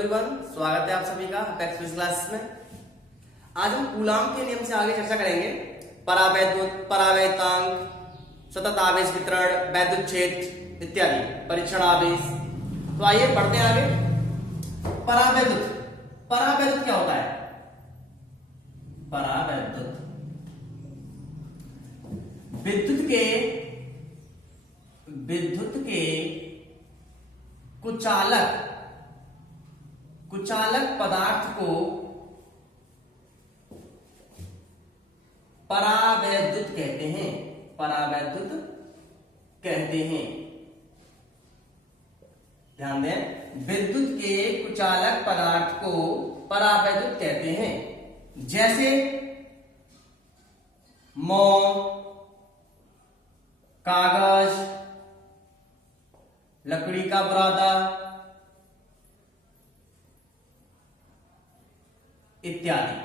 Everyone, स्वागत है आप सभी का अपेक्स फिजिक्स क्लासेस में। आज हम कूलाम के नियम से आगे चर्चा करेंगे। परावैद्युत, परावैतांक, सतत आवेश वितरण, वैद्युत क्षेत्र इत्यादि, परीक्षण आवेश। तो आइए पढ़ते हैं आगे। परावैद्युत, परावैद्युत क्या होता है? परावैद्युत विद्युत के कुचालक पदार्थ को परावैद्युत कहते हैं। परावैद्युत कहते हैं। ध्यान दें, विद्युत के कुचालक पदार्थ को परावैद्युत कहते हैं। जैसे मोम, कागज, लकड़ी का बुरादा इत्यादि,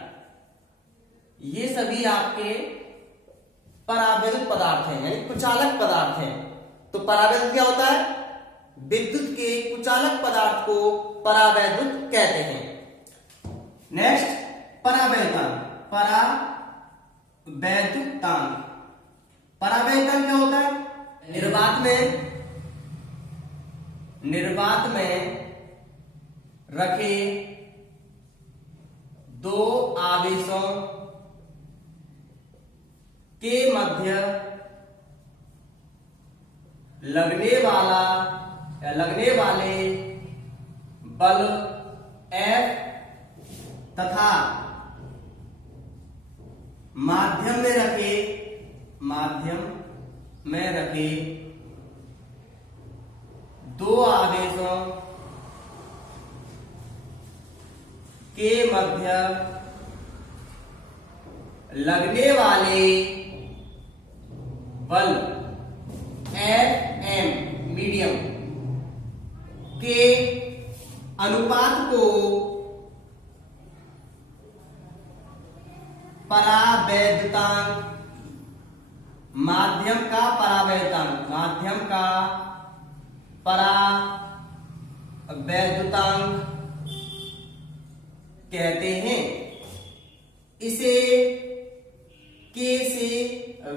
ये सभी आपके परावैद्युत पदार्थ हैं, यानी कुचालक पदार्थ हैं। तो परावैद्युत क्या होता है? विद्युत के कुचालक पदार्थ को परावैद्युत कहते हैं। नेक्स्ट, परावैतांक। परावैद्युतांक, परावैतांक क्या होता है? निर्वात में रखे दो आवेशों के मध्य लगने वाले बल F तथा माध्यम में रखे दो आवेशों के मध्य लगने वाले बल Fm मीडियम के अनुपात को परावैद्युतांक, माध्यम का परावैद्युतांक कहते हैं। इसे K से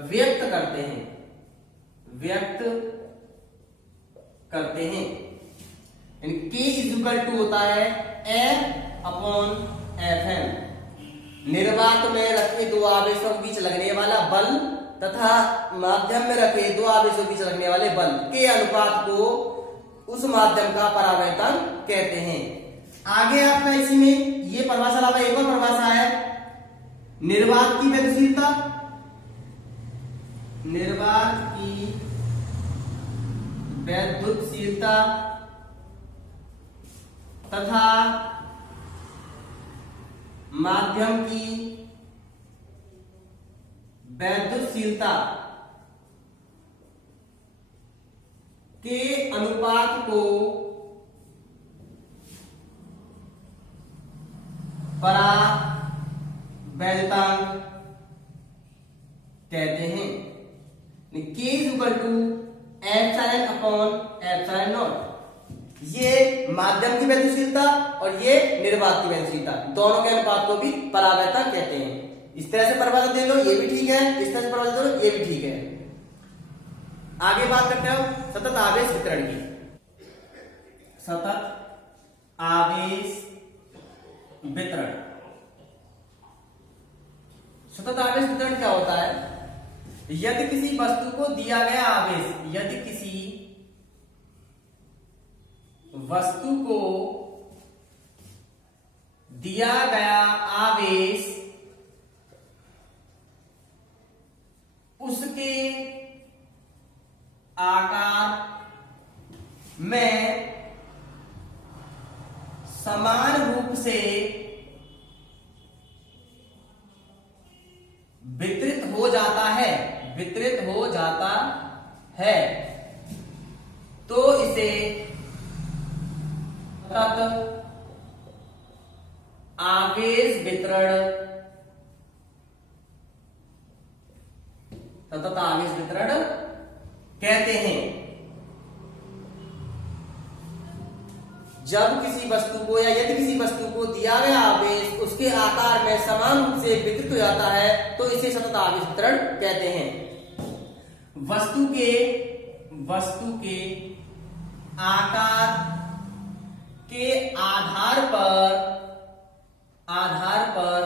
व्यक्त करते हैं। K इक्वल टू होता है F/Fm। निर्वात में रखे दो आवेशों के बीच लगने वाला बल तथा माध्यम में रखे दो आवेशों के बीच लगने वाले बल के अनुपात को उस माध्यम का परावैतांक कहते हैं। आगे आपका इसी में ये परिभाषा अलावा एक और परिभाषा है, निर्वात की वैद्युतशीलता। निर्वात की वैद्युतशीलता तथा माध्यम की वैद्युतशीलता के अनुपात को परावैद्युतांक कहते हैं। K equal to Epsilon/Epsilon0। ये माध्यम की वैद्युतशीलता और ये निर्वात की वैद्युतशीलता, दोनों के अनुपात को भी परावैद्युतांक कहते हैं। इस तरह से परिभाषा दे लो, ये भी ठीक है। इस तरह से परिभाषा दे लो, ये भी ठीक है। आगे बात करते हैं सतत आवेश वितरण की। सतत आवेश वितरण। सतत आवेश वितरण क्या होता है? यदि किसी वस्तु को दिया गया आवेश, उसके आकार में समान रूप से वितरित हो जाता है तो इसे सतत आवेश वितरण कहते हैं। जब किसी वस्तु को या यदि किसी वस्तु को दिया गया आवेश उसके आकार में समान रूप से वितरित हो जाता है तो इसे सतत आवेश वितरण कहते हैं। वस्तु के आकार के आधार पर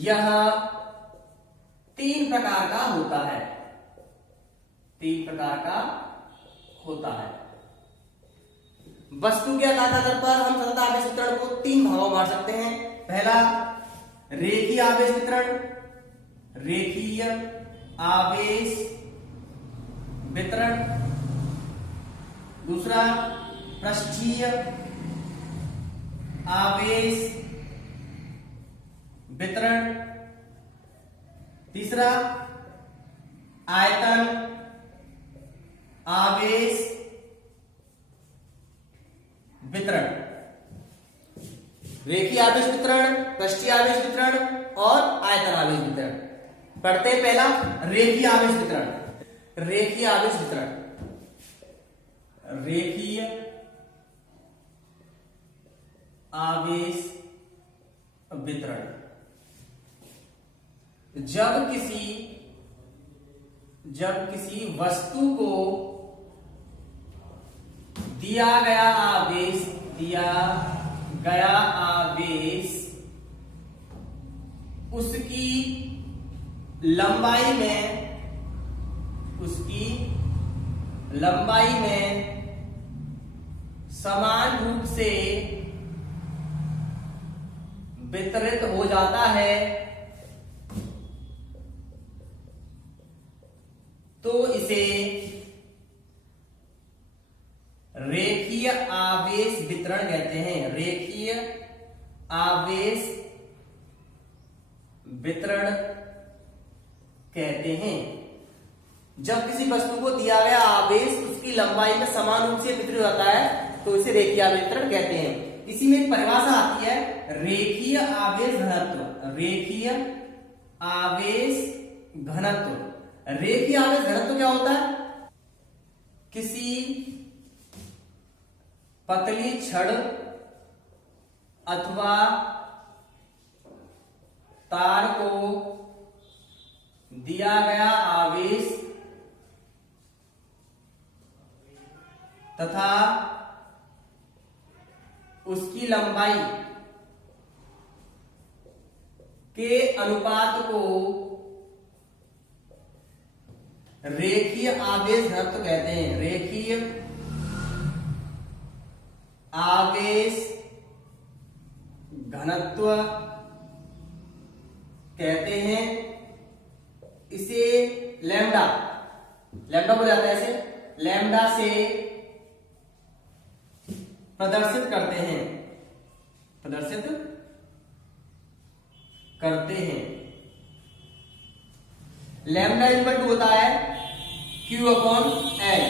यह तीन प्रकार का होता है। वस्तु के आधार पर हम सतत आवेश वितरण को तीन भागों में बांट सकते हैं। पहला रेखीय आवेश वितरण, दूसरा पृष्ठीय आवेश वितरण, तीसरा आयतन आवेश वितरण। रेखीय आवेश वितरण, पृष्ठीय आवेश वितरण और आयतन आवेश वितरण। पढ़ते हैं पहला रेखीय आवेश वितरण। रेखीय आवेश वितरण जब किसी वस्तु को दिया गया आवेश उसकी लंबाई में समान रूप से वितरित हो जाता है तो इसे रेखीय आवेश वितरण कहते हैं। रेखीय आवेश वितरण कहते हैं। जब किसी वस्तु को दिया गया आवेश उसकी लंबाई में समान रूप से वितरित होता है तो इसे रेखीय आवेश वितरण कहते हैं। इसी में एक परिभाषा आती है रेखीय आवेश घनत्व। रेखीय आवेश घनत्व क्या होता है? किसी पतली छड़ अथवा तार को दिया गया आवेश तथा उसकी लंबाई के अनुपात को रेखीय आवेश घनत्व कहते हैं। रेखीय आवेश घनत्व कहते हैं। इसे लैम्डा बोला जाता है। ऐसे लैम्डा से प्रदर्शित करते हैं। लैम्डा इक्वल टू होता है Q/L।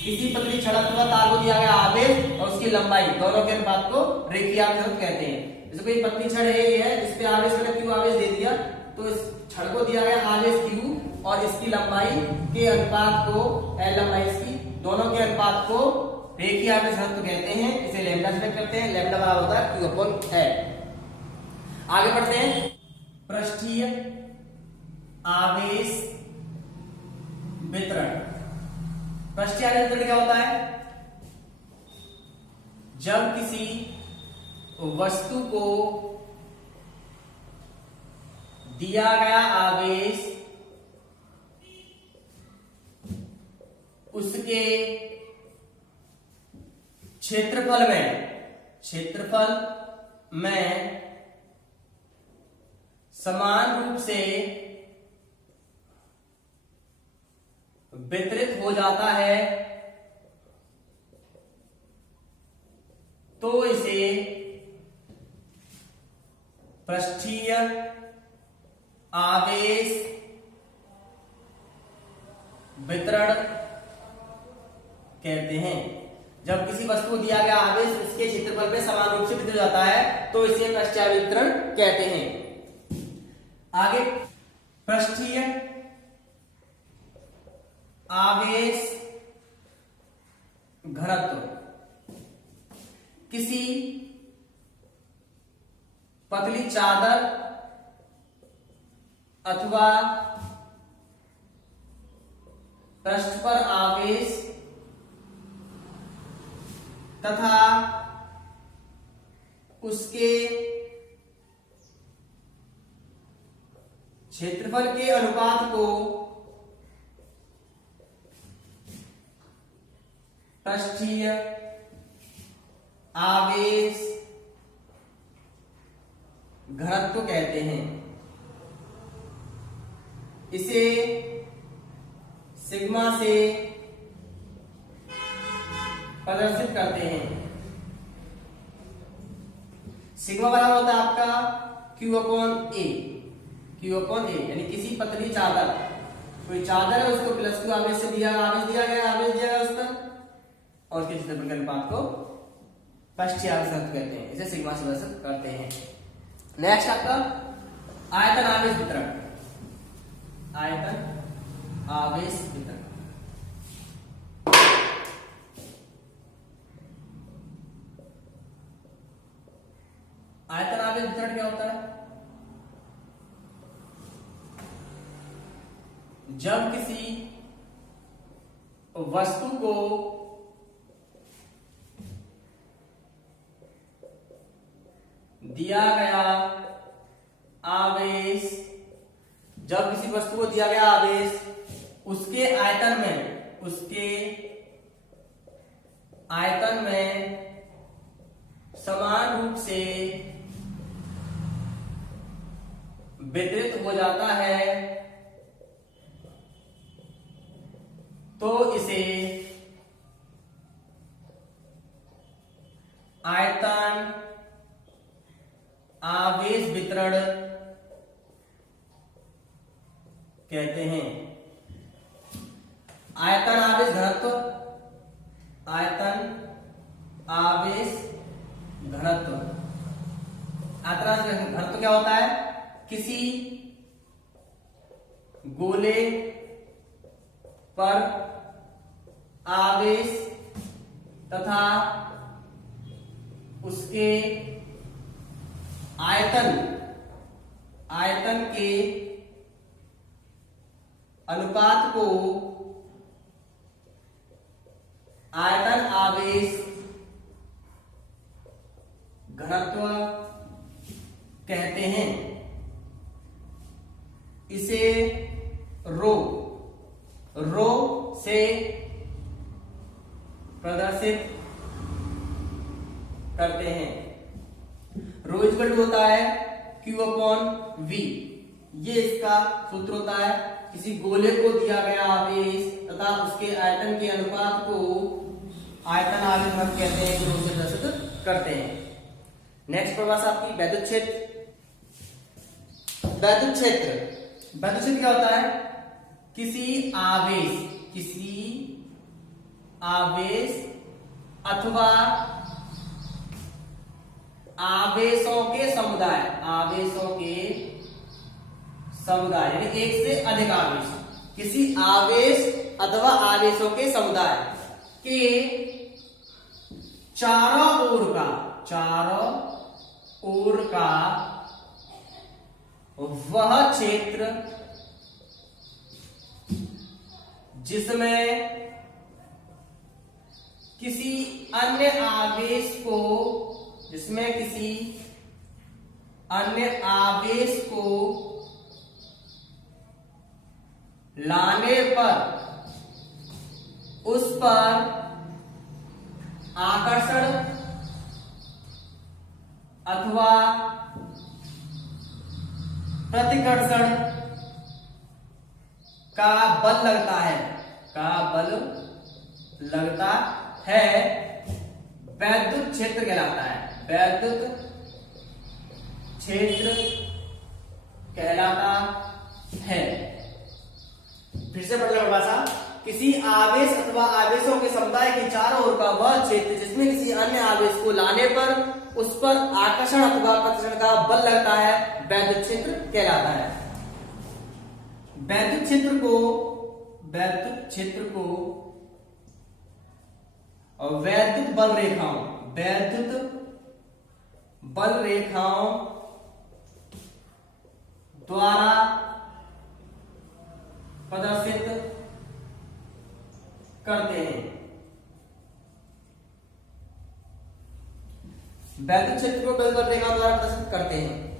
किसी पतली छड़ अथवा तार को दिया गया आवेश और उसकी लंबाई दोनों के अनुपात को रेखीय आवेश कहते हैं। जैसे कोई पतली छड़ है, ये है, इस पे आवेश मैंने Q आवेश दे दिया तो इस छड़ को दिया गया आवेश Q और इसकी लंबाई के अनुपात को L लंबाई इसकी दोनों के अनुपात को रेखीय आवेश घनत्व कहते हैं। इसे लैम्डा से व्यक्त करते हैं। लैम्डा बराबर होता है Q/L। आगे बढ़ते हैं। पृष्ठीय आवेश वितरण। पृष्ठीय आवेश वितरण क्या होता है? जब किसी वस्तु को दिया गया आवेश उसके क्षेत्रफल में समान रूप से वितरित हो जाता है तो इसे पृष्ठीय आवेश वितरण कहते हैं। जब किसी वस्तु को दिया गया आवेश उसके क्षेत्रफल में समान रूप से वितरित हो जाता है तो इसे पृष्ठीय आवेश वितरण कहते हैं। आगे पृष्ठीय आवेश घनत्व। किसी पतली चादर अथवा पृष्ठ पर आवेश तथा उसके क्षेत्रफल के अनुपात को पृष्ठीय आवेश घनत्व कहते हैं। इसे सिग्मा से प्रदर्शित करते हैं। सिग्मा बराबर होता है आपका Q/A, यानी किसी पतली चादर, कोई चादर है उसको +Q आवेश दिया गया उस पर, और उसके क्षेत्रफल के अनुपात को पृष्ठीय आवेश घनत्व कहते हैं। इसे सिग्मा से प्रदर्शित करते हैं। नेक्स्ट आपका आयतन आवेश वितरण। आयतन आवेश वितरण आयतन आवेश वितरण क्या होता है? जब किसी वस्तु को दिया गया आवेश, उसके आयतन में समान रूप से वितरित हो जाता है, तो इसे आयतन आवेश वितरण कहते हैं। आयतन आवेश घनत्व, आयतन आवेश घनत्व, आयतन आवेश घनत्व क्या होता है? किसी गोले पर आवेश तथा उसके आयतन के अनुपात को आयतन आवेश घनत्व कहते हैं। इसे रो से प्रदर्शित करते हैं। रो इक्वल टू होता है Q/V, ये इसका सूत्र होता है। किसी गोले को दिया गया आवेश तथा उसके आयतन के अनुपात को आयतन आवेश घनत्व कहते हैं, जो रो से प्रदर्शित करते हैं। नेक्स्ट परिभाषा आपकी वैद्युत क्षेत्र। वैद्युत क्षेत्र क्या होता है? किसी आवेश अथवा आवेशों के समुदाय यानी एक से अधिक आवेश, किसी आवेश अथवा आवेशों के समुदाय के चारों ओर का वह क्षेत्र जिसमें किसी अन्य आवेश को लाने पर उस पर आकर्षण अथवा प्रतिकर्षण का बल लगता है, वैद्युत क्षेत्र कहलाता है। वैद्युत क्षेत्र कहलाता है। फिर से पढ़ लो परिभाषा। किसी आवेश अथवा आवेशों के समुदाय के चारों ओर का वह क्षेत्र जिसमें किसी अन्य आवेश को लाने पर उस पर आकर्षण अथवा प्रतिकर्षण का बल लगता है, वैद्युत क्षेत्र कहलाता है। वैद्युत क्षेत्र को वैद्युत बल रेखाओं वैद्युत बल रेखाओं द्वारा प्रदर्शित करते हैं। वैद्युत क्षेत्र को विद्युत बल रेखाओं द्वारा प्रदर्शित करते हैं।